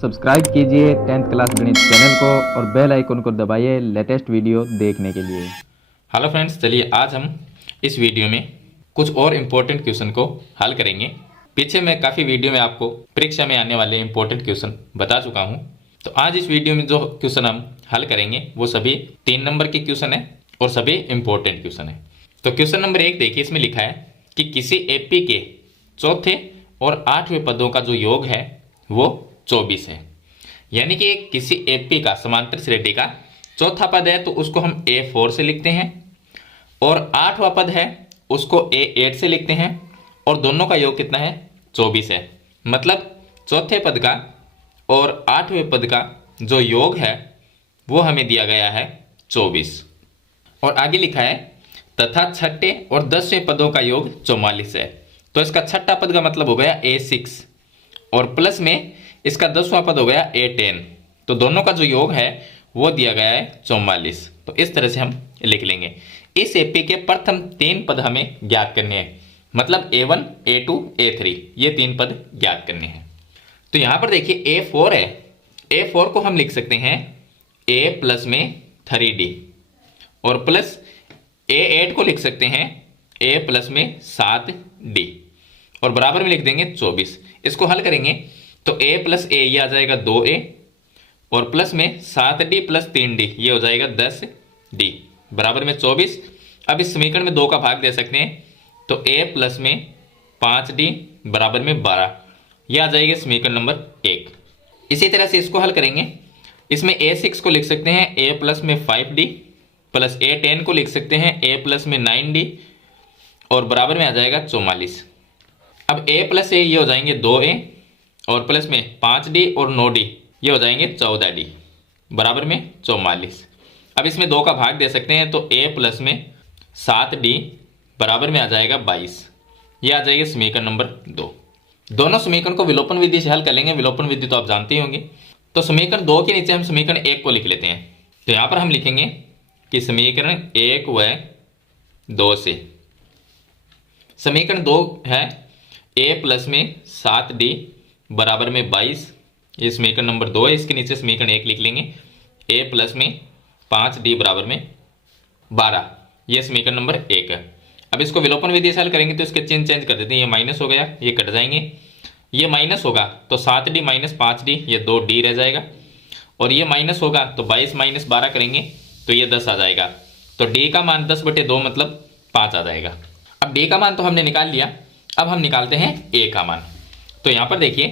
Subscribe कीजिए 10th class गणित channel को और बेल आइकन को दबाइए लेटेस्ट वीडियो देखने के लिए। हेलो फ्रेंड्स, चलिए आज हम इस वीडियो में कुछ और इम्पोर्टेंट क्वेश्चन को हल करेंगे। पीछे मैं काफ़ी वीडियो में आपको परीक्षा में आने वाले इम्पोर्टेंट क्वेश्चन बता चुका हूं। तो आज इस वीडियो में जो क्वेश्चन हम हल करेंगे वो सभी 3 नंबर के क्वेश्चन है और सभी इम्पोर्टेंट क्वेश्चन है। तो क्वेश्चन नंबर 1 देखिए, इसमें लिखा है कि किसी एपी के चौथे और 8वें पदों का जो योग है वो 24 है। यानी कि किसी एपी का समांतर श्रेणी का चौथा पद है तो उसको हम A4 से लिखते हैं और 8वां पद है उसको A8 से लिखते हैं और दोनों का योग कितना है 24 है। मतलब चौथे पद का और 8वें पद का जो योग है वो हमें दिया गया है 24। और आगे लिखा है तथा छठे और 10वें पदों का योग 44 है। तो इसका छठा पद का मतलब हो गया A6 और प्लस में इसका 10वां पद हो गया A10। तो दोनों का जो योग है वो दिया गया है 44। तो इस तरह से हम लिख लेंगे। इस एपी के प्रथम 3 पद हमें ज्ञात करने हैं, मतलब A1, A2, A3 ये 3 पद ज्ञात करने हैं। तो यहां पर देखिए A4 है, A4 को हम लिख सकते हैं A प्लस में 3D और प्लस A8 को लिख सकते हैं A प्लस में 7D और बराबर में लिख देंगे 24। इसको हल करेंगे तो A प्लस A ये आ जाएगा 2A और प्लस में 7D प्लस 3D ये हो जाएगा 10D बराबर में 24। अब इस समीकरण में 2 का भाग दे सकते हैं तो A प्लस में 5D बराबर में 12 ये आ जाएगा समीकरण नंबर 1। इसी तरह से इसको हल करेंगे। इसमें A6 को लिख सकते हैं A प्लस में 5D प्लस A10 को लिख सकते हैं A प्लस में 9D और बराबर में आ जाएगा 44। अब A प्लस A ये हो जाएंगे 2A और प्लस में 5D और 9D ये हो जाएंगे 14D बराबर में 44। अब इसमें 2 का भाग दे सकते हैं तो A प्लस में 7D बराबर में आ जाएगा 22 ये आ जाएगी समीकरण नंबर 2। दोनों समीकरण को विलोपन विधि से हल कर लेंगे। विलोपन विधि तो आप जानते ही होंगे। तो समीकरण 2 के नीचे हम समीकरण 1 को लिख लेते हैं। तो यहाँ पर हम लिखेंगे कि समीकरण 1 व 2 से समीकरण 2 है A प्लस में 7D बराबर में 22 ये समीकरण नंबर 2 है। इसके नीचे समीकरण 1 लिख लेंगे A प्लस में 5D बराबर में 12 ये समीकरण नंबर 1 है। अब इसको विलोपन विधि से हल करेंगे तो इसके चिन्ह चेंज कर देते हैं। ये माइनस हो गया, ये कट जाएंगे, ये माइनस होगा तो 7D माइनस 5D ये 2D रह जाएगा और ये माइनस होगा तो 22 माइनस 12 करेंगे तो ये 10 आ जाएगा। तो D का मान 10/2 मतलब 5 आ जाएगा। अब D का मान तो हमने निकाल लिया, अब हम निकालते हैं A का मान। तो यहाँ पर देखिए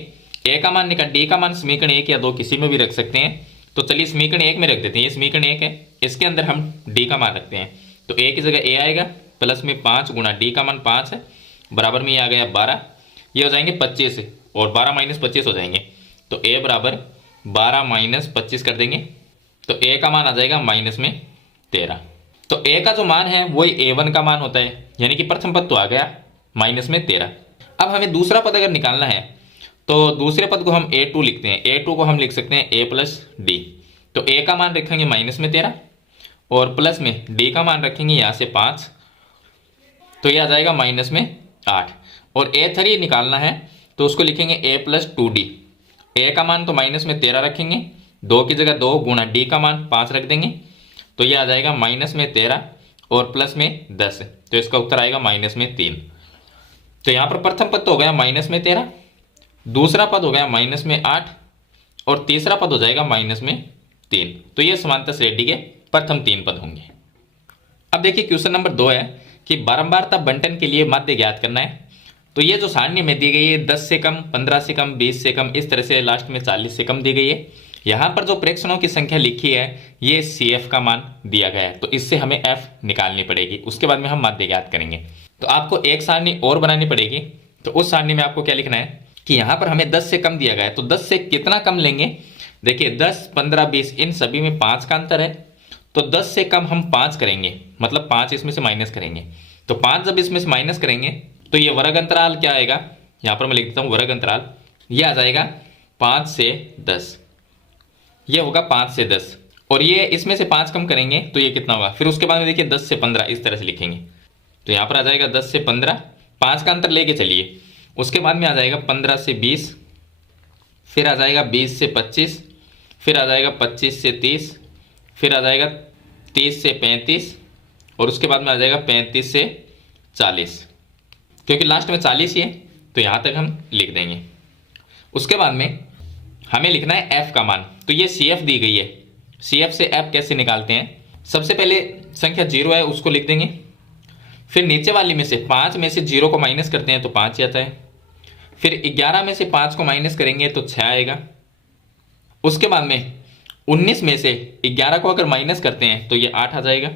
A का मान निकाल, D का मान समीकरण 1 या 2 किसी में भी रख सकते हैं। तो चलिए समीकरण 1 में रख देते हैं। ये समीकरण 1 है, इसके अंदर हम D का मान रखते हैं। तो A की जगह A आएगा प्लस में 5 गुना D का मान 5 है बराबर में ये आ गया 12 ये हो जाएंगे 25 और 12 माइनस 25 हो जाएंगे। तो A बराबर 12 माइनस 25 कर देंगे तो A का मान आ जाएगा माइनस में 13। तो A का जो मान है वही A1 का मान होता है, यानी कि प्रथम पद तो आ गया माइनस में 13। अब हमें दूसरा पद अगर निकालना है तो दूसरे पद को हम A2 लिखते हैं। A2 को हम लिख सकते हैं A प्लस D। तो A का मान रखेंगे माइनस में 13 और प्लस में D का मान रखेंगे यहाँ से 5 तो ये आ जाएगा माइनस में 8। और A3 निकालना है तो उसको लिखेंगे A प्लस 2D। A का मान तो माइनस में 13 रखेंगे, 2 की जगह 2 गुना D का मान 5 रख देंगे तो ये आ जाएगा माइनस में 13 और प्लस में 10 तो इसका उत्तर आएगा माइनस में 3। तो यहाँ पर प्रथम पद तो हो गया माइनस में 13, दूसरा पद हो गया माइनस में 8 और तीसरा पद हो जाएगा माइनस में 3। तो ये समांतर श्रेणी के प्रथम 3 पद होंगे। अब देखिए क्वेश्चन नंबर 2 है कि बारंबारता बंटन के लिए माध्य ज्ञात करना है। तो ये जो सारणी में दी गई है 10 से कम, 15 से कम, 20 से कम, इस तरह से लास्ट में 40 से कम दी गई है। यहाँ पर जो प्रेक्षणों की संख्या लिखी है ये CF का मान दिया गया है तो इससे हमें F निकालनी पड़ेगी। उसके बाद में हम माध्य ज्ञात करेंगे। तो आपको एक सारणी और बनानी पड़ेगी। तो उस सारणी में आपको क्या लिखना है कि यहाँ पर हमें 10 से कम दिया गया है तो 10 से कितना कम लेंगे। देखिए 10, 15, 20 इन सभी में 5 का अंतर है तो 10 से कम हम 5 करेंगे, मतलब 5 इसमें से माइनस करेंगे। तो 5 जब इसमें से माइनस करेंगे तो ये वर्ग अंतराल क्या आएगा, यहाँ पर मैं लिख देता हूँ वर्ग अंतराल, ये आ जाएगा 5 से 10, ये होगा 5 से 10 और ये इसमें से 5 कम करेंगे तो ये कितना होगा। फिर उसके बाद में देखिए 10 से 15 इस तरह से लिखेंगे तो यहाँ पर आ जाएगा 10 से 15, 5 का अंतर लेके चलिए। उसके बाद में आ जाएगा 15 से 20, फिर आ जाएगा 20 से 25, फिर आ जाएगा 25 से 30, फिर आ जाएगा 30 से 35 और उसके बाद में आ जाएगा 35 से 40, क्योंकि लास्ट में 40 ही है तो यहाँ तक हम लिख देंगे। उसके बाद में हमें लिखना है f का मान। तो ये CF दी गई है, CF से f कैसे निकालते हैं? सबसे पहले संख्या 0 है उसको लिख देंगे, फिर नीचे वाली में से 5 में से 0 को माइनस करते हैं तो 5 आता है, फिर 11 में से 5 को माइनस करेंगे तो 6 आएगा। उसके बाद में 19 में से 11 को अगर माइनस करते हैं तो ये 8 आ जाएगा।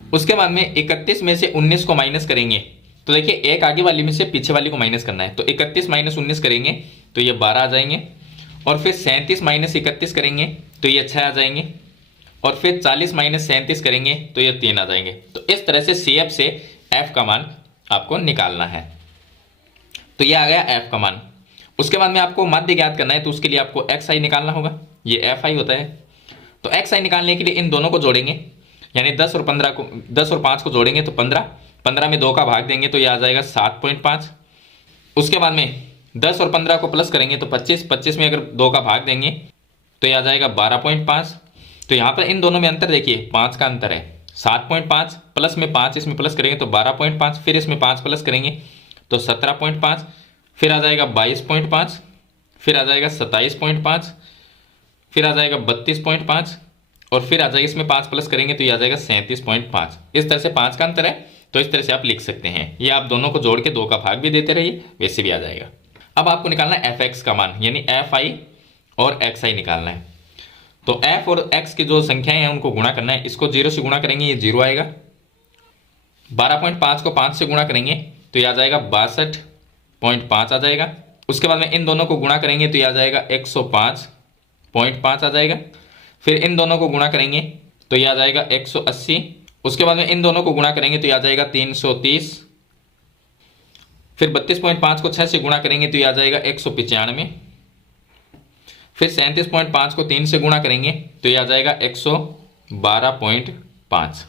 उसके बाद में 31 में से 19 को माइनस करेंगे तो देखिए एक आगे वाली में से पीछे वाली को माइनस करना है, तो 31 माइनस 19 करेंगे तो ये 12 आ जाएंगे, और फिर 37 माइनस 31 करेंगे तो ये 6 आ जाएंगे, और फिर 40 माइनस 37 करेंगे तो ये 3 आ जाएंगे। तो इस तरह से CF से F का मान आपको निकालना है। तो ये आ गया F का मान। उसके बाद में आपको माध्य ज्ञात करना है तो उसके लिए आपको XI निकालना होगा, ये FI होता है। तो XI निकालने के लिए इन दोनों को जोड़ेंगे, यानी 10 और 5 को जोड़ेंगे तो 15 में 2 का भाग देंगे तो ये आ जाएगा 7.5। उसके बाद में 10 और 15 को प्लस करेंगे तो 25 में अगर 2 का भाग देंगे तो ये आ जाएगा 12.5। तो यहाँ पर इन दोनों में अंतर देखिए 5 का अंतर है, 7.5 प्लस में 5 इसमें प्लस करेंगे तो 12.5, फिर इसमें 5 प्लस करेंगे तो 17.5, फिर आ जाएगा 22.5, फिर आ जाएगा 27.5, फिर आ जाएगा 32.5, और फिर आ जाएगा इसमें 5 प्लस करेंगे तो ये आ जाएगा 37.5। इस तरह से 5 का अंतर है, तो इस तरह से आप लिख सकते हैं। ये आप दोनों को जोड़ के 2 का भाग भी देते रहिए, वैसे भी आ जाएगा। अब आपको निकालना है FX का मान, यानी FI और XI निकालना है। तो F और X की जो संख्याएं हैं उनको गुणा करना है। इसको 0 से गुणा करेंगे ये 0 आएगा, 12.5 को 5 से गुणा करेंगे तो ये आ जाएगा 62.5 आ जाएगा। उसके बाद में इन दोनों को गुणा करेंगे तो ये आ जाएगा 105.5 आ जाएगा। फिर इन दोनों को गुणा करेंगे तो ये आ जाएगा 180। उसके बाद में इन दोनों को गुणा करेंगे तो ये आ जाएगा 330। फिर 32.5 को 6 से गुणा करेंगे तो ये आ जाएगा 195। फिर 37.5 को 3 से गुणा करेंगे तो ये आ जाएगा 112.5।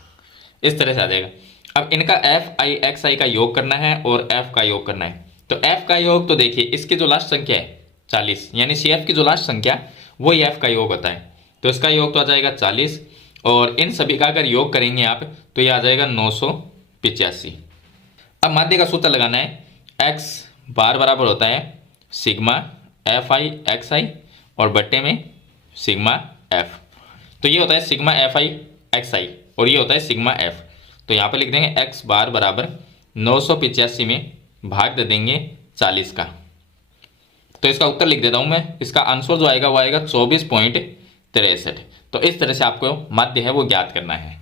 इस तरह से आ जाएगा। अब इनका FI XI का योग करना है और F का योग करना है। तो F का योग तो देखिए इसकी जो लास्ट संख्या है 40, यानी CF की जो लास्ट संख्या वही F का योग होता है। तो इसका योग तो आ जाएगा 40, और इन सभी का अगर योग करेंगे आप तो ये आ जाएगा 985। अब माध्य का सूत्र लगाना है, x बार बराबर होता है सिग्मा FI XI और बट्टे में सिग्मा F। तो ये होता है सिग्मा FI XI और ये होता है सिग्मा F। तो यहाँ पर लिख देंगे x बार बराबर 985 में भाग दे देंगे 40 का। तो इसका उत्तर लिख देता हूँ मैं, इसका आंसर जो आएगा वो आएगा 24.63। तो इस तरह से आपको माध्य है वो ज्ञात करना है।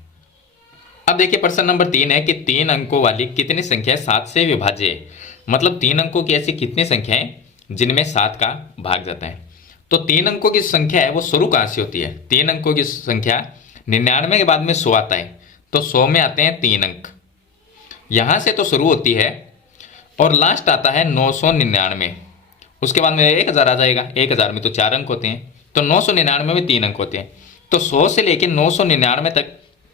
अब देखिए प्रश्न नंबर 3 है कि 3 अंकों वाली कितनी संख्या 7 से विभाज्य है। मतलब 3 अंकों की ऐसी कितनी संख्याएं जिनमें 7 का भाग जाता है। तो 3 अंकों की संख्या है वो शुरू कहाँ से होती है? 3 अंकों की संख्या 99 के बाद में 100 आता है, तो 100 में आते हैं 3 अंक, यहाँ से तो शुरू होती है और लास्ट आता है 999। उसके बाद में 1000 आ जाएगा, 1000 में तो 4 अंक होते हैं, तो 999 में 3 अंक होते हैं। तो 100 से लेकर 999 तक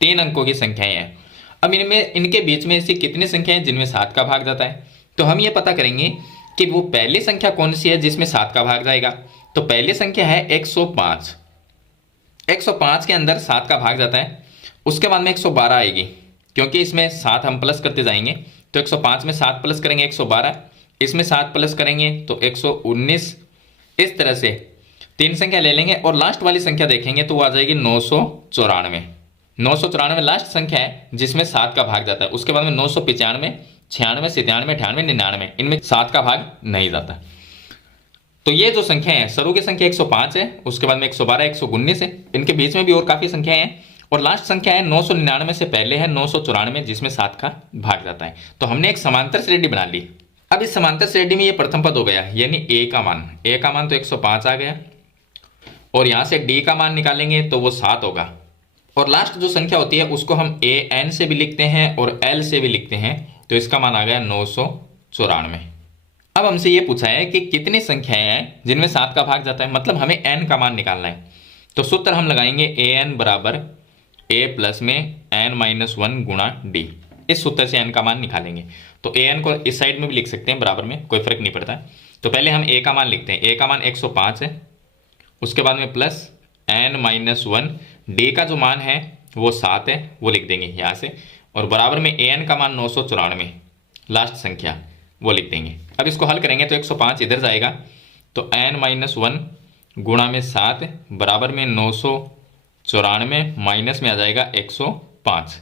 3 अंकों की संख्याएं हैं। अब इनके बीच में ऐसी कितनी संख्याएं जिनमें 7 का भाग जाता है? तो हम ये पता करेंगे कि वो पहली संख्या कौन सी है जिसमें 7 का भाग जाएगा। तो पहली संख्या है 105। 105 के अंदर 7 का भाग जाता है। उसके बाद में 112 आएगी, क्योंकि इसमें 7 हम प्लस करते जाएंगे। तो 105 में 7 प्लस करेंगे 112, इसमें 7 प्लस करेंगे तो 119। इस तरह से 3 संख्या ले लेंगे और लास्ट वाली संख्या देखेंगे तो वो आ जाएगी 994। 994 लास्ट संख्या है जिसमें 7 का भाग जाता है। उसके बाद में 995, 96, 97, 98, 99, इनमें 7 का भाग नहीं जाता। तो ये जो संख्या है शुरू की संख्या 105 है, उसके बाद में 112, 119 है, इनके बीच में भी और काफ़ी संख्याएं हैं। और लास्ट संख्या है 999 से पहले है 994 जिसमें 7 का भाग जाता है। तो हमने एक समांतर श्रेणी बना ली। अब इस समांतर श्रेणी में ये प्रथम पद हो गया, यानी a का मान तो 105 आ गया, और यहाँ से d का मान निकालेंगे तो वो 7 होगा। और लास्ट जो संख्या होती है उसको हम an से भी लिखते हैं और l से भी लिखते हैं, तो इसका मान आ गया 994। अब हमसे ये पूछा है कि कितनी संख्याएं हैं जिनमें 7 का भाग जाता है, मतलब हमें n का मान निकालना है। तो सूत्र हम लगाएंगे an बराबर a प्लस में n-1 गुणा d। इस सूत्र से n का मान निकालेंगे। तो an को इस साइड में भी लिख सकते हैं बराबर में, कोई फर्क नहीं पड़ता। तो पहले हम ए का मान लिखते हैं, ए का मान 105 है, उसके बाद में प्लस n-1, डी का जो मान है वो 7 है, वो लिख देंगे यहाँ से, और बराबर में an का मान 994, लास्ट संख्या वो लिख देंगे। अब इसको हल करेंगे तो 105 इधर जाएगा, तो n-1 गुणा में 7 बराबर में 994, माइनस में आ जाएगा 105।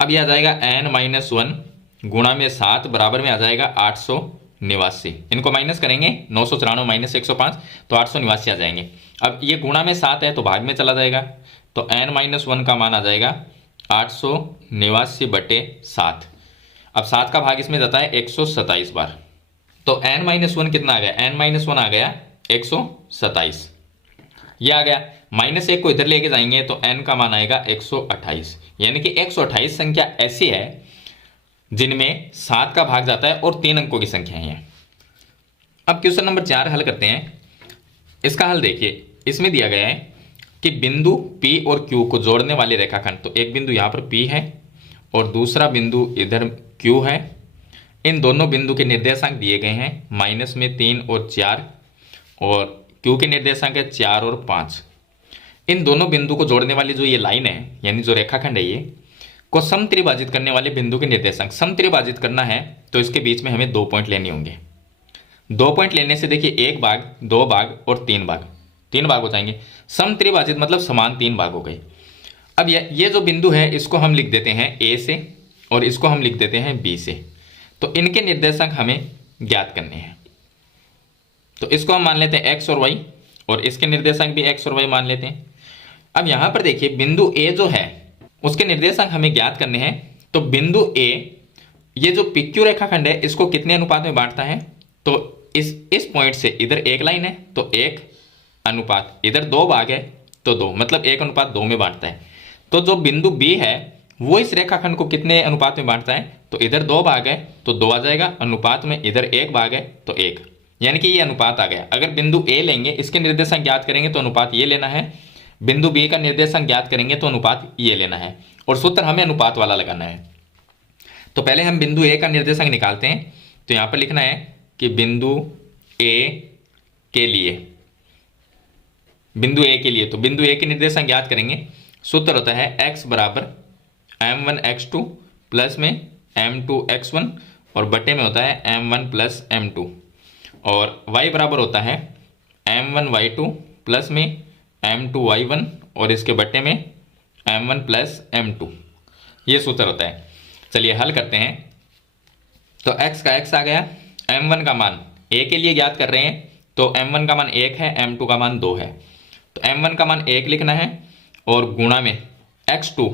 अब यह आ जाएगा n-1 गुणा में 7 बराबर में आ जाएगा 889। इनको माइनस करेंगे, 994 माइनस 105 तो 889 आ जाएंगे। अब ये गुणा में 7 है तो भाग में चला जाएगा, तो n-1 का मान आ जाएगा 889/7। अब 7 का भाग इसमें जाता है 127 बार, तो n-1 कितना आ गया, n-1 आ गया 127। ये आ गया, -1 को इधर लेके जाएंगे तो n का मान आएगा 128, यानी कि 128 संख्या ऐसी है जिनमें 7 का भाग जाता है और 3 अंकों की संख्या है। अब क्वेश्चन नंबर 4 हल करते हैं। इसका हल देखिए, इसमें दिया गया है कि बिंदु P और Q को जोड़ने वाले रेखाखंड, तो एक बिंदु यहाँ पर P है और दूसरा बिंदु इधर Q है। इन दोनों बिंदु के निर्देशांक दिए गए हैं -3 और 4, और Q के निर्देशांक है 4 और 5। इन दोनों बिंदु को जोड़ने वाली जो ये लाइन है, यानी जो रेखाखंड है, ये को समत्रिभाजित करने वाले बिंदु के निर्देशांक, समत्रिभाजित करना है तो इसके बीच में हमें 2 पॉइंट लेने होंगे। 2 पॉइंट लेने से देखिए 1 भाग, 2 भाग और 3 भाग, 3 भाग हो जाएंगे। समत्रिभाजित मतलब समान 3 भाग हो गए। अब ये जो बिंदु है इसको हम लिख देते हैं A से और इसको हम लिख देते हैं B से, तो इनके निर्देशांक हमें ज्ञात करने हैं। तो इसको हम मान लेते हैं x और y, और इसके निर्देशांक भी x और y मान लेते हैं। अब यहां पर देखिए बिंदु A जो है उसके निर्देशांक हमें ज्ञात करने हैं, तो बिंदु A ये जो PQ रेखाखंड है इसको कितने अनुपात में बांटता है, तो इस पॉइंट से इधर एक लाइन है तो 1 अनुपात, इधर 2 भाग है तो 2, मतलब 1:2 में बांटता है। तो जो बिंदु B है वो इस रेखाखंड को कितने अनुपात में बांटता है, तो इधर 2 भाग है तो 2 आ जाएगा, अनुपात में इधर 1 भाग है तो 1, यानी कि ये अनुपात आ गया। अगर बिंदु A लेंगे, इसके निर्देशांक ज्ञात करेंगे तो अनुपात ये लेना है, बिंदु B का निर्देशांक ज्ञात करेंगे तो अनुपात ये लेना है, और सूत्र हमें अनुपात वाला लगाना है। तो पहले हम बिंदु A का निर्देशांक निकालते हैं। तो यहां पर लिखना है कि बिंदु A के लिए, बिंदु A के लिए, तो बिंदु A के निर्देशांक ज्ञात करेंगे। सूत्र होता है x बराबर m1x2 प्लस में m2x1 और बटे में होता है m1 प्लस m2, और y बराबर होता है m1y2 प्लस में m2y1 और इसके बटे में m1 प्लस m2, ये सूत्र होता है। चलिए हल करते हैं। तो x का x आ गया, m1 का मान a के लिए ज्ञात कर रहे हैं, तो m1 का मान 1 है, m2 का मान 2 है, तो m1 का मान 1 लिखना है, और गुणा में x2,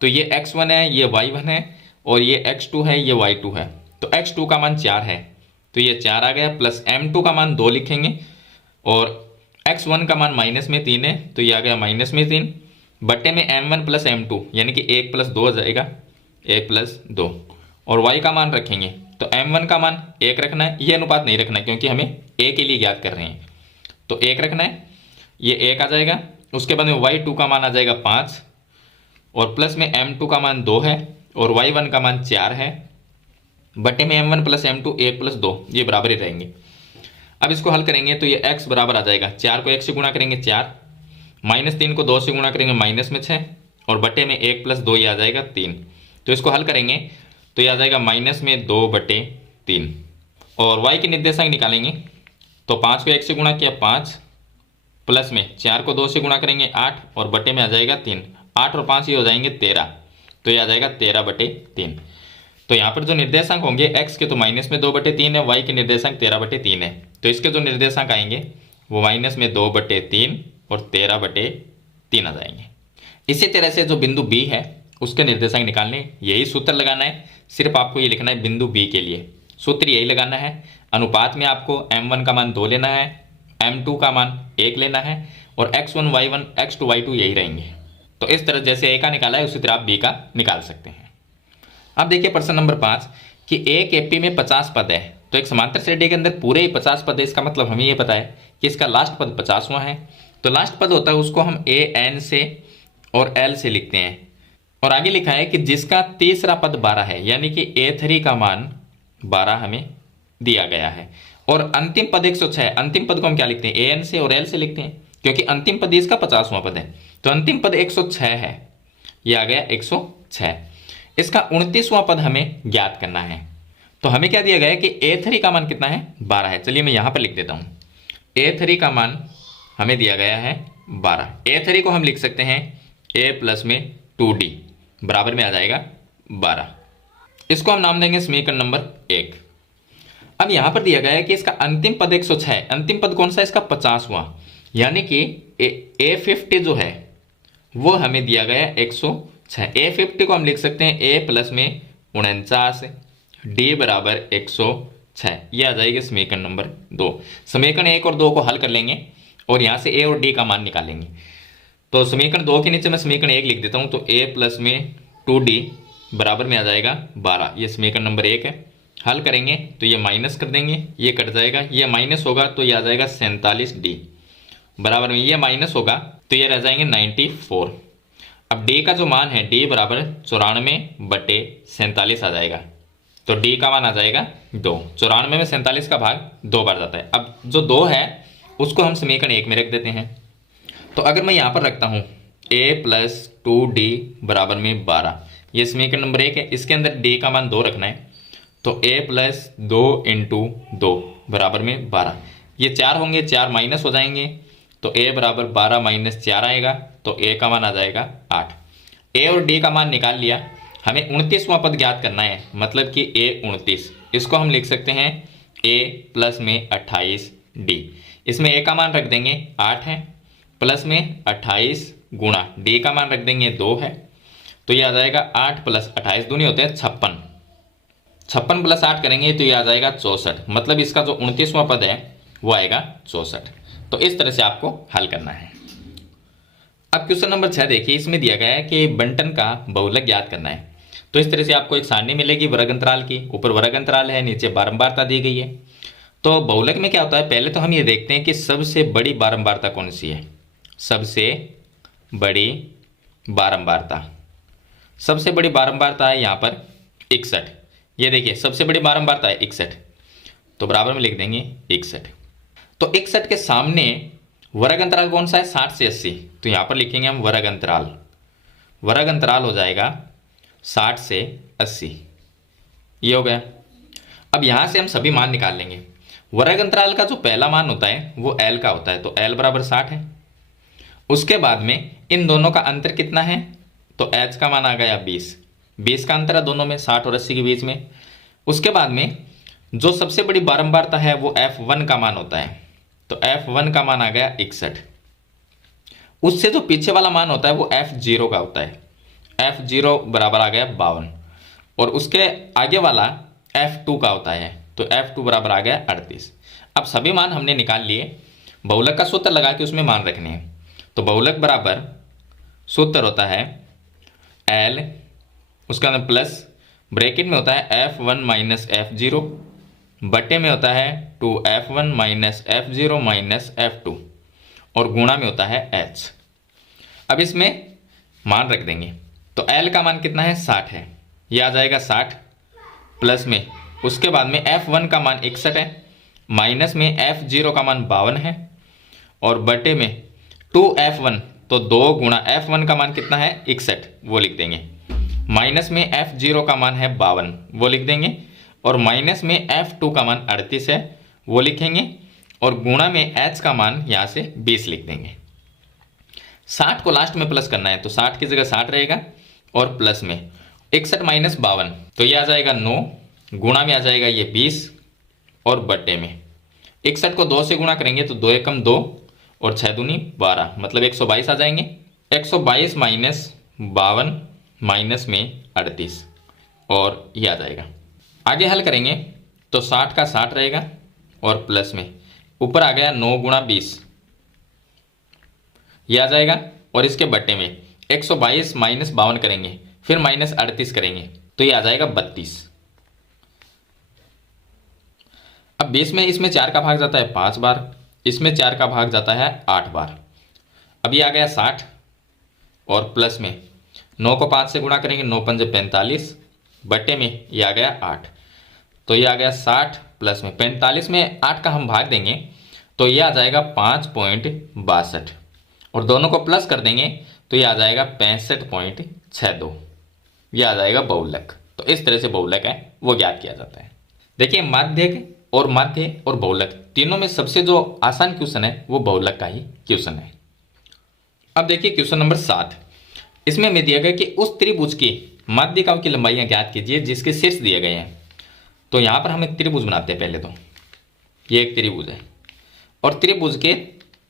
तो ये x1 है, ये y1 है, और ये x2 है, ये y2 है, तो x2 का मान 4 है, तो ये 4 आ गया, प्लस m2 का मान 2 लिखेंगे, और x1 का मान -3 है, तो ये आ गया -3, बटे में m1 प्लस m2, यानी कि 1 प्लस 2 आ जाएगा, 1 प्लस 2, और y का मान रखेंगे, तो m1 का मान 1 रखना है, ये अनुपात नहीं रखना है क्योंकि हमें a के लिए ज्ञात कर रहे हैं, तो 1 रखना है, ये 1 आ जाएगा। उसके बाद में y2 का मान आ जाएगा 5, और प्लस में m2 का मान 2 है, और y1 का मान 4 है, बटे में m1 प्लस m2 1 प्लस 2, ये बराबर ही रहेंगे। अब इसको हल करेंगे तो ये x बराबर आ जाएगा, 4 को 1 से गुणा करेंगे 4, -3 को 2 से गुणा करेंगे -6, और बटे में 1 प्लस 2 ये आ जाएगा 3। तो इसको हल करेंगे तो ये आ जाएगा -2/3, और y के निर्देशांक निकालेंगे तो 5 को 1 से गुणा किया 5, प्लस में 4 को 2 से गुणा करेंगे 8, और बटे में आ जाएगा 3, 8 और 5 ये हो जाएंगे 13, तो ये आ जाएगा 13/3। तो यहाँ पर जो निर्देशांक होंगे x के तो -2/3 है, y के निर्देशांक 13/3 है, तो इसके जो निर्देशांक आएंगे वो -2/3 और 13/3 आ जाएंगे। इसी तरह से जो बिंदु B है उसके निर्देशांक निकालने, यही सूत्र लगाना है, सिर्फ आपको ये लिखना है बिंदु B के लिए, सूत्र यही लगाना है। अनुपात में आपको m1 का मान 2 लेना है, m2 का मान 1 लेना है, और x1 y1 x2 y2 यही रहेंगे। तो इस तरह जैसे A का निकाला है उसी तरह आप B का निकाल सकते हैं। अब देखिए प्रश्न नंबर 5 कि एक AP में 50 पद है, तो एक समांतर श्रेणी के अंदर पूरे ही 50 पद है, इसका मतलब हमें ये पता है कि इसका लास्ट पद 50वां है। तो लास्ट पद होता है उसको हम AN से और L से लिखते हैं, और आगे लिखा है कि जिसका तीसरा पद 12 है, यानी कि A3 का मान 12 हमें दिया गया है, और अंतिम पद 106, अंतिम पद को हम क्या लिखते हैं, an से और l से लिखते हैं, क्योंकि अंतिम पद इसका 50वां पद है। तो अंतिम पद 106 है, ये आ गया 106। इसका 29वां पद हमें ज्ञात करना है। तो हमें क्या दिया गया है कि a3 का मान कितना है, 12 है। चलिए मैं यहां पर लिख देता हूं, a3 का मान हमें दिया गया है 12। a3 को हम लिख सकते हैं a प्लस में 2d बराबर में आ जाएगा 12। इसको हम नाम देंगे समीकरण नंबर 1। अब यहां पर दिया गया है कि इसका अंतिम पद 106, अंतिम पद कौन सा है, इसका 50वां, यानी कि a50 जो है वो हमें दिया गया है 106। a50 को हम लिख सकते हैं a प्लस में 49 d बराबर 106। ये आ जाएगी समीकरण नंबर 2। समीकरण 1 और 2 को हल कर लेंगे और यहां से a और d का मान निकालेंगे। तो समीकरण 2 के नीचे मैं समीकरण 1 लिख देता हूं, तो a प्लस में 2d बराबर में आ जाएगा 12। ये समीकरण नंबर 1 है। हल करेंगे तो ये माइनस कर देंगे, ये कट जाएगा, ये माइनस होगा तो ये आ जाएगा 47d बराबर में, ये माइनस होगा तो ये रह जाएंगे 94। अब d का जो मान है d बराबर 94/47 आ जाएगा। तो d का मान आ जाएगा 2। 94 में 47 का भाग 2 बार जाता है। अब जो 2 है उसको हम समीकरण 1 में रख देते हैं। तो अगर मैं यहाँ पर रखता हूँ a प्लस 2d बराबर में 12, ये समीकरण नंबर 1 है। इसके अंदर d का मान 2 रखना है, तो a प्लस 2 इंटू 2 बराबर में 12। ये 4 होंगे, 4 माइनस हो जाएंगे, तो a बराबर 12 माइनस 4 आएगा, तो a का मान आ जाएगा 8। a और d का मान निकाल लिया। हमें 29वां पद ज्ञात करना है, मतलब कि a 29। इसको हम लिख सकते हैं a प्लस में 28d। इसमें a का मान रख देंगे 8 है, प्लस में 28 गुणा d का मान रख देंगे 2 है, तो ये आ जाएगा 8 प्लस 28 दूनी होते हैं 56। 56 प्लस 8 करेंगे तो ये आ जाएगा 64। मतलब इसका जो 29वां पद है वो आएगा 64। तो इस तरह से आपको हल करना है। अब क्वेश्चन नंबर 6 देखिए, इसमें दिया गया है कि बंटन का बहुलक ज्ञात करना है। तो इस तरह से आपको एक सारणी मिलेगी वर्ग अंतराल की, ऊपर वर्ग अंतराल है, नीचे बारंबारता दी गई है। तो बहुलक में क्या होता है, पहले तो हम ये देखते हैं कि सबसे बड़ी बारंबारता कौन सी है। सबसे बड़ी बारंबारता, सबसे बड़ी बारंबारता है यहाँ पर 61। ये देखिए सबसे बड़ी बारंबारता है 61, तो बराबर में लिख देंगे 61। तो 61 के सामने वर्ग अंतराल कौन सा है, 60 से 80, तो यहाँ पर लिखेंगे हम वर्ग अंतराल। वर्ग अंतराल हो जाएगा 60 से 80, ये हो गया। अब यहाँ से हम सभी मान निकाल लेंगे। वर्ग अंतराल का जो पहला मान होता है वो l का होता है, तो l बराबर 60 है। उसके बाद में इन दोनों का अंतर कितना है, तो h का मान आ गया 20। 20 का अंतर है दोनों में, 60 और 80 के बीच में। उसके बाद में जो सबसे बड़ी बारंबारता है वो f1 का मान होता है, तो f1 का मान आ गया 61। उससे जो पीछे वाला मान होता है वो f0 का होता है, f0 बराबर आ गया 52। और उसके आगे वाला f2 का होता है, तो f2 बराबर आ गया 38। अब सभी मान हमने निकाल लिए, बहुलक का सूत्र लगा के उसमें मान रखने हैं। तो बहुलक बराबर सूत्र होता है l, उसका अंदर प्लस ब्रैकेट में होता है f1 माइनस f0 बटे में होता है 2f1 minus f0 minus f2 और गुणा में होता है h। अब इसमें मान रख देंगे, तो l का मान कितना है, 60 है, ये आ जाएगा 60 प्लस में उसके बाद में f1 का मान 61 है, माइनस में f0 का मान 52 है और बटे में 2f1, तो 2 गुणा f1 का मान कितना है 61, वो लिख देंगे, माइनस में f0 का मान है 52, वो लिख देंगे, और माइनस में f2 का मान 38 है, वो लिखेंगे, और गुणा में h का मान यहाँ से 20 लिख देंगे। 60 को लास्ट में प्लस करना है, तो 60 की जगह 60 रहेगा और प्लस में 61 माइनस 52, तो ये आ जाएगा 9, गुणा में आ जाएगा ये 20 और बटे में 61 को 2 से गुणा करेंगे तो 2 एकम 2 और 6 दूनी 12, मतलब 122 आ जाएंगे। 122 माइनस 52 माइनस में 38 और ये आ जाएगा। आगे हल करेंगे तो 60 का 60 रहेगा और प्लस में ऊपर आ गया 9 गुणा 20, ये आ जाएगा, और इसके बट्टे में 122 माइनस 52 करेंगे, फिर माइनस 38 करेंगे, तो ये आ जाएगा 32। अब 20 में इसमें 4 का भाग जाता है 5 बार, इसमें 4 का भाग जाता है 8 बार। अब ये आ गया 60 और प्लस में 9 को 5 से गुणा करेंगे, 9 पंजे 45 बट्टे में ये आ गया 8, तो ये आ गया 60 प्लस में 45 में 8 का हम भाग देंगे तो ये आ जाएगा 5.62 और दोनों को प्लस कर देंगे तो ये आ जाएगा 65.62। ये आ जाएगा बहुलक। तो इस तरह से बहुलक है वो ज्ञात किया जाता है। देखिए माध्य और बहुलक तीनों में सबसे जो आसान क्वेश्चन है वो बहुलक का ही क्वेश्चन है। अब देखिए क्वेश्चन नंबर 7। इसमें हमें दिया गया कि उस त्रिभुज की माध्यिकाओं की लंबाइयां ज्ञात कीजिए जिसके शीर्ष दिए गए हैं। तो यहां पर हम एक त्रिभुज बनाते हैं। पहले तो ये एक त्रिभुज है और त्रिभुज के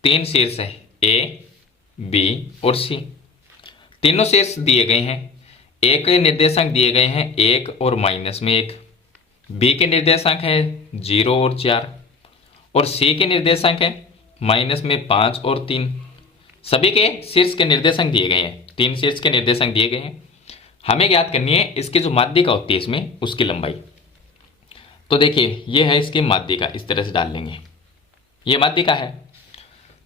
3 शीर्ष है ए, बी और सी। तीनों शीर्ष दिए गए हैं। ए के निर्देशांक दिए गए हैं 1 और -1, बी के निर्देशांक है 0 और 4 और सी के निर्देशांक है -5 और 3। सभी के शीर्ष के निर्देशांक दिए गए हैं। 3 शीर्ष के निर्देशांक दिए गए हैं। हमें ज्ञात करनी है इसकी जो माध्यिका होती है इसमें उसकी लंबाई। तो देखिए ये है इसकी माध्यिका, इस तरह से डाल लेंगे। ये माध्यिका है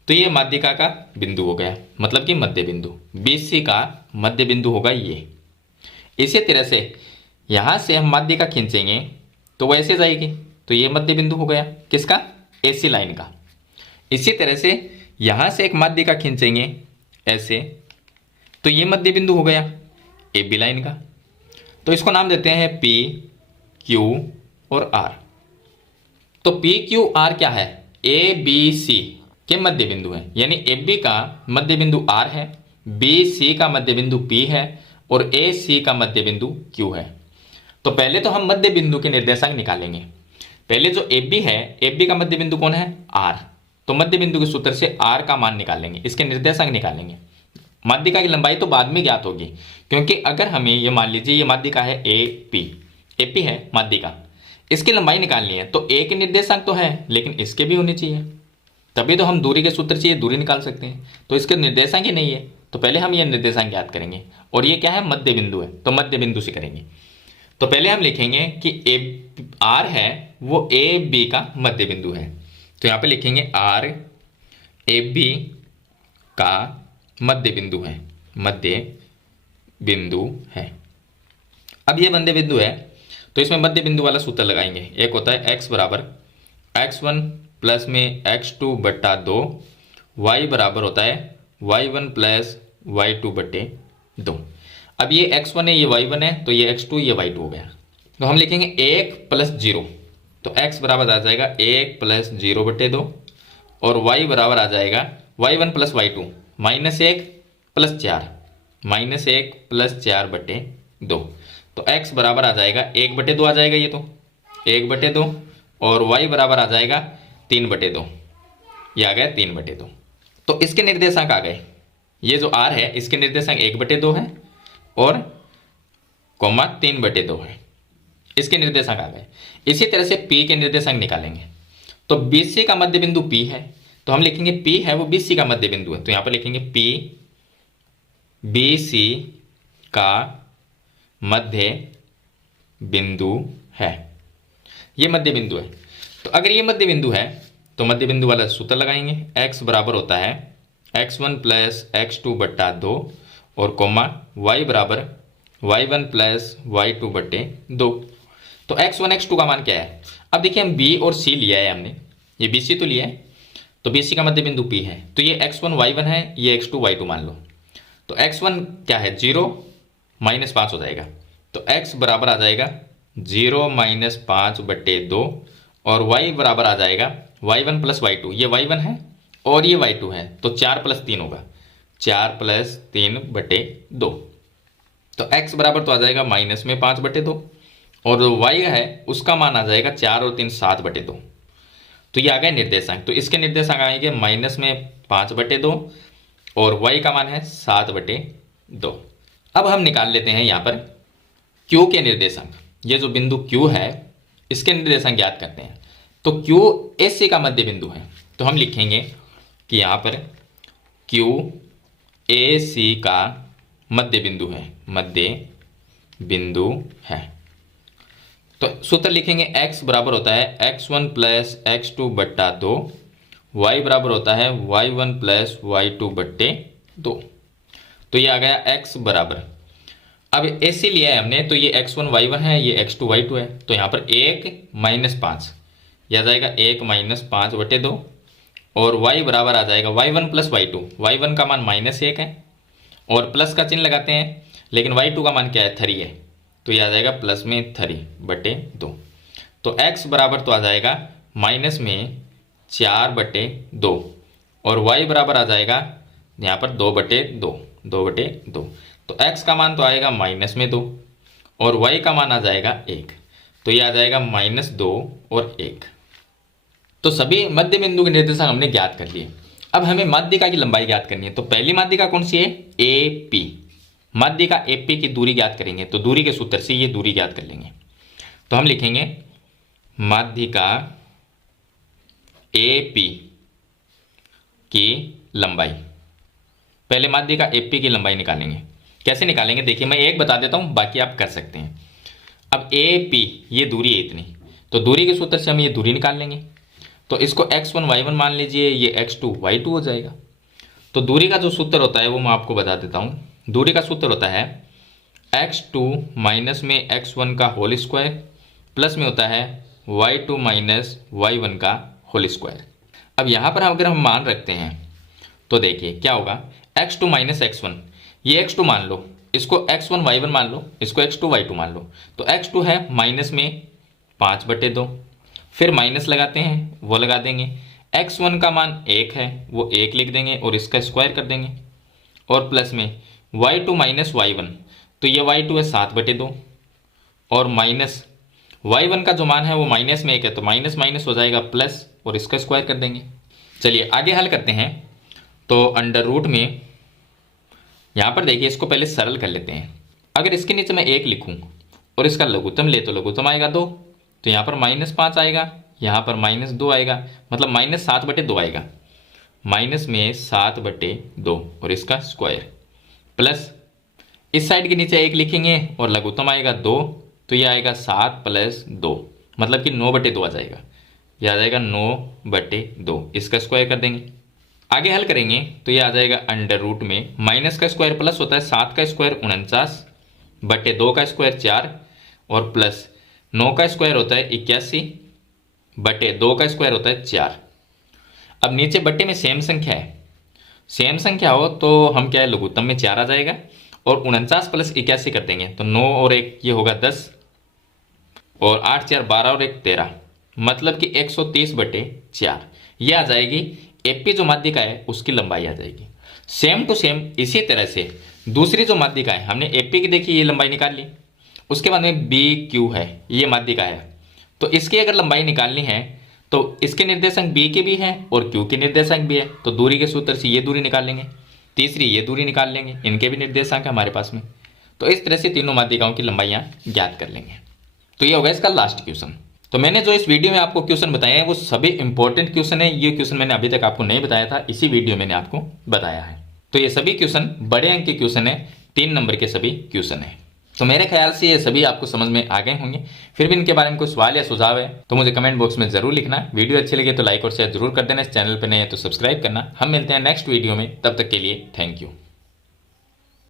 तो ये माध्यिका का बिंदु हो गया, मतलब कि मध्य बिंदु। BC का मध्य बिंदु होगा ये। इसी तरह से यहां से हम माध्यिका खींचेंगे तो वो ऐसे जाएगी। तो ये मध्य बिंदु हो गया किसका? AC लाइन का। इसी तरह से यहां से एक माध्यिका खींचेंगे ऐसे तो ये मध्य बिंदु हो गया AB लाइन का। तो इसको नाम देते हैं P, Q और R। तो P, Q, R क्या है? ABC के मध्य बिंदु है, यानी AB का मध्य बिंदु R है, BC का मध्य बिंदु P है और AC का मध्य बिंदु Q है। तो पहले तो हम मध्य बिंदु के निर्देशांक निकालेंगे। पहले जो AB है, AB का मध्य बिंदु कौन है? R। तो मध्य बिंदु के सूत्र से R का मान निकालेंगे, इसके निर्देशांक निकालेंगे। माध्यिका की लंबाई तो बाद में ज्ञात होगी, क्योंकि अगर हमें ये मान लीजिए ये माध्यिका है AP है माध्यिका, इसकी लंबाई निकालनी है तो A के निर्देशांक तो है लेकिन इसके भी होने चाहिए, तभी तो हम दूरी के सूत्र से ये दूरी निकाल सकते हैं। तो इसके निर्देशांक ही नहीं है तो पहले हम ये निर्देशांक ज्ञात करेंगे। और ये क्या है? मध्य बिंदु है, तो मध्य बिंदु से करेंगे। तो पहले हम लिखेंगे कि R है वो AB का मध्य बिंदु है। तो यहाँ पे लिखेंगे R AB का मध्य बिंदु है, मध्य बिंदु है। अब ये मध्य बिंदु है तो इसमें मध्य बिंदु वाला सूत्र लगाएंगे। एक होता है x बराबर x1 प्लस में x2 बट्टा 2, y बराबर होता है y1 प्लस y2 बट्टे 2। अब ये x1 है ये y1 है तो ये x2 ये y2 हो गया। तो हम लिखेंगे 1 प्लस 0, तो x बराबर आ जाएगा 1 प्लस 0 बट्टे 2 और y बराबर आ जाएगा y1 plus y2 -1 plus 4 -1 plus 4 बट्टे 2। तो x बराबर आ जाएगा 1 बटे 2 आ जाएगा, ये तो 1 बटे 2 और y बराबर आ जाएगा 3 बटे 2। ये आ गया 3 बटे 2। तो इसके निर्देशांक आ गए। ये जो r है इसके निर्देशांक 1 बटे 2 है और कोमा 3 बटे 2 है, इसके निर्देशांक आ गए। इसी तरह से p के निर्देशांक निकालेंगे। तो BC का मध्य बिंदु P है तो हम लिखेंगे P है वो BC का मध्य बिंदु है। तो यहाँ पर लिखेंगे P BC का मध्य बिंदु है। ये मध्य बिंदु है। तो अगर ये मध्य बिंदु है तो मध्य बिंदु वाला सूत्र लगाएंगे। x बराबर होता है x1 प्लस x2 बट्टा 2 और कोमा y बराबर y1 प्लस y2 बट्टे 2। तो x1 x2 का मान क्या है? अब देखिए हम b और c लिया है हमने, ये BC तो लिया है तो BC का मध्य बिंदु P है तो ये x1 y1 है, ये x2 y2 मान लो। तो x1 क्या है? 0 -5 हो जाएगा। तो x बराबर आ जाएगा 0 -5 बट्टे 2 और y बराबर आ जाएगा y1 प्लस y2, ये y1 है और ये y2 है तो 4 + 3 होगा, 4 + 3 बटे 2। तो x बराबर तो आ जाएगा -5 बटे 2 और जो y है उसका मान आ जाएगा 4 और 3 7 बटे 2। तो ये आ गए निर्देशांक। तो इसके निर्देशांक आएंगे -5 बटे 2 और y का मान है 7 बटे 2। अब हम निकाल लेते हैं यहाँ पर Q के निर्देशांक। ये जो बिंदु Q है इसके निर्देशांक ज्ञात करते हैं। तो Q AC का मध्य बिंदु है तो हम लिखेंगे कि यहाँ पर Q AC का मध्य बिंदु है, मध्य बिंदु है। तो सूत्र लिखेंगे x बराबर होता है x1 प्लस x2 बट्टा 2, y बराबर होता है y1 प्लस y2 बट्टे 2। तो ये आ गया x बराबर। अब AC लिया है हमने तो ये x1 y1 है, ये x2 y2 है। तो यहाँ पर 1 - 5 यह आ जाएगा 1 माइनस 5/2 और y बराबर आ जाएगा y1 प्लस y2। y1 का मान -1 है और प्लस का चिन्ह लगाते हैं, लेकिन y2 का मान क्या है 3 है, तो यह आ जाएगा प्लस में 3/2। तो x बराबर तो आ जाएगा माइनस में 4/2 और y बराबर आ जाएगा यहाँ पर 2/2। तो x का मान तो आएगा -2 और y का मान आ जाएगा 1, तो ये आ जाएगा -2 और 1। तो सभी मध्य बिंदु के निर्देशांक हमने ज्ञात कर लिए। अब हमें माध्यिका की लंबाई ज्ञात करनी है। तो पहली माध्यिका कौन सी है? AP। माध्यिका AP की दूरी ज्ञात करेंगे, तो दूरी के सूत्र से ये दूरी ज्ञात कर लेंगे। तो हम लिखेंगे माध्यिका AP की लंबाई। पहले माध्यिका AP की लंबाई निकालेंगे। कैसे निकालेंगे देखिए, मैं एक बता देता हूं, बाकी आप कर सकते हैं। अब AP ये दूरी है इतनी, तो दूरी के सूत्र से हम ये दूरी निकाल लेंगे। तो इसको x1 y1 मान लीजिए, ये x2 y2 हो जाएगा। तो दूरी का जो सूत्र होता है वो मैं आपको बता देता हूं। दूरी का सूत्र होता है x2 माइनस में x1 का होल स्क्वायर प्लस में होता है y2 माइनस y1 का होल स्क्वायर। अब यहाँ पर अगर हम मान रखते हैं तो देखिए क्या होगा, x2 माइनस x1, ये x2 मान लो, इसको x1 y1 मान लो, इसको x2 y2 मान लो। तो x2 है माइनस में 5/2, फिर माइनस लगाते हैं वो लगा देंगे। x1 का मान 1 है, वो 1 लिख देंगे और इसका स्क्वायर कर देंगे, और प्लस में y2 माइनस y1, तो ये y2 है 7/2 और माइनस y1 का जो मान है वो माइनस में 1 है, तो माइनस माइनस हो जाएगा प्लस और इसका स्क्वायर कर देंगे। चलिए आगे हल करते हैं। तो अंडर रूट में यहाँ पर देखिए, इसको पहले सरल कर लेते हैं। अगर इसके नीचे मैं 1 लिखूं और इसका लघुत्तम ले तो लघुत्तम आएगा 2, तो यहाँ पर -5 आएगा, यहाँ पर -2 आएगा, मतलब -7/2 आएगा। माइनस में 7/2 और इसका स्क्वायर प्लस इस साइड के नीचे 1 लिखेंगे और लघुत्तम आएगा 2, तो ये आएगा 7 + 2, मतलब कि 9/2 आ जाएगा। यह आ जाएगा 9/2, इसका स्क्वायर कर देंगे। आगे हल करेंगे तो ये आ जाएगा अंडर रूट में माइनस का स्क्वायर प्लस होता है 7 का स्क्वायर 49/2 का स्क्वायर 4 और प्लस 9 का स्क्वायर होता है 81/2 का स्क्वायर होता है 4। अब नीचे बट्टे में सेम संख्या है, सेम संख्या हो तो हम क्या है लघुत्तम में 4 आ जाएगा और 49 + 81 कर देंगे, तो 9 और 1 ये होगा 10 और 8 4 12 और 1 13, मतलब कि 130/4 ये आ जाएगी AP जो माध्यिका है उसकी लंबाई आ जाएगी। सेम टू सेम इसी तरह से दूसरी जो माध्यिका है, हमने AP की देखी ये लंबाई निकाल ली, उसके बाद में BQ है ये माध्यिका है, तो इसकी अगर लंबाई निकालनी है तो इसके निर्देशांक B के भी हैं और Q के निर्देशांक भी है, तो दूरी के सूत्र से ये दूरी निकाल लेंगे, तीसरी ये दूरी निकाल लेंगे, इनके भी निर्देशांक है हमारे पास में। तो इस तरह से तीनों माध्यिकाओं की लंबाइयाँ ज्ञात कर लेंगे। तो ये होगा इसका लास्ट क्वेश्चन। तो मैंने जो इस वीडियो में आपको क्वेश्चन बताए हैं वो सभी इंपॉर्टेंट क्वेश्चन है। ये क्वेश्चन मैंने अभी तक आपको नहीं बताया था, इसी वीडियो मैंने आपको बताया है। तो ये सभी क्वेश्चन बड़े अंक के क्वेश्चन है, 3 नंबर के सभी क्वेश्चन है। तो मेरे ख्याल से ये सभी आपको समझ में आ गए होंगे। फिर भी इनके बारे में कोई सवाल या सुझाव है तो मुझे कमेंट बॉक्स में जरूर लिखना। वीडियो अच्छी लगे तो लाइक और शेयर जरूर कर देना। इस चैनल पर नए हैं तो सब्सक्राइब करना। हम मिलते हैं नेक्स्ट वीडियो में, तब तक के लिए थैंक यू।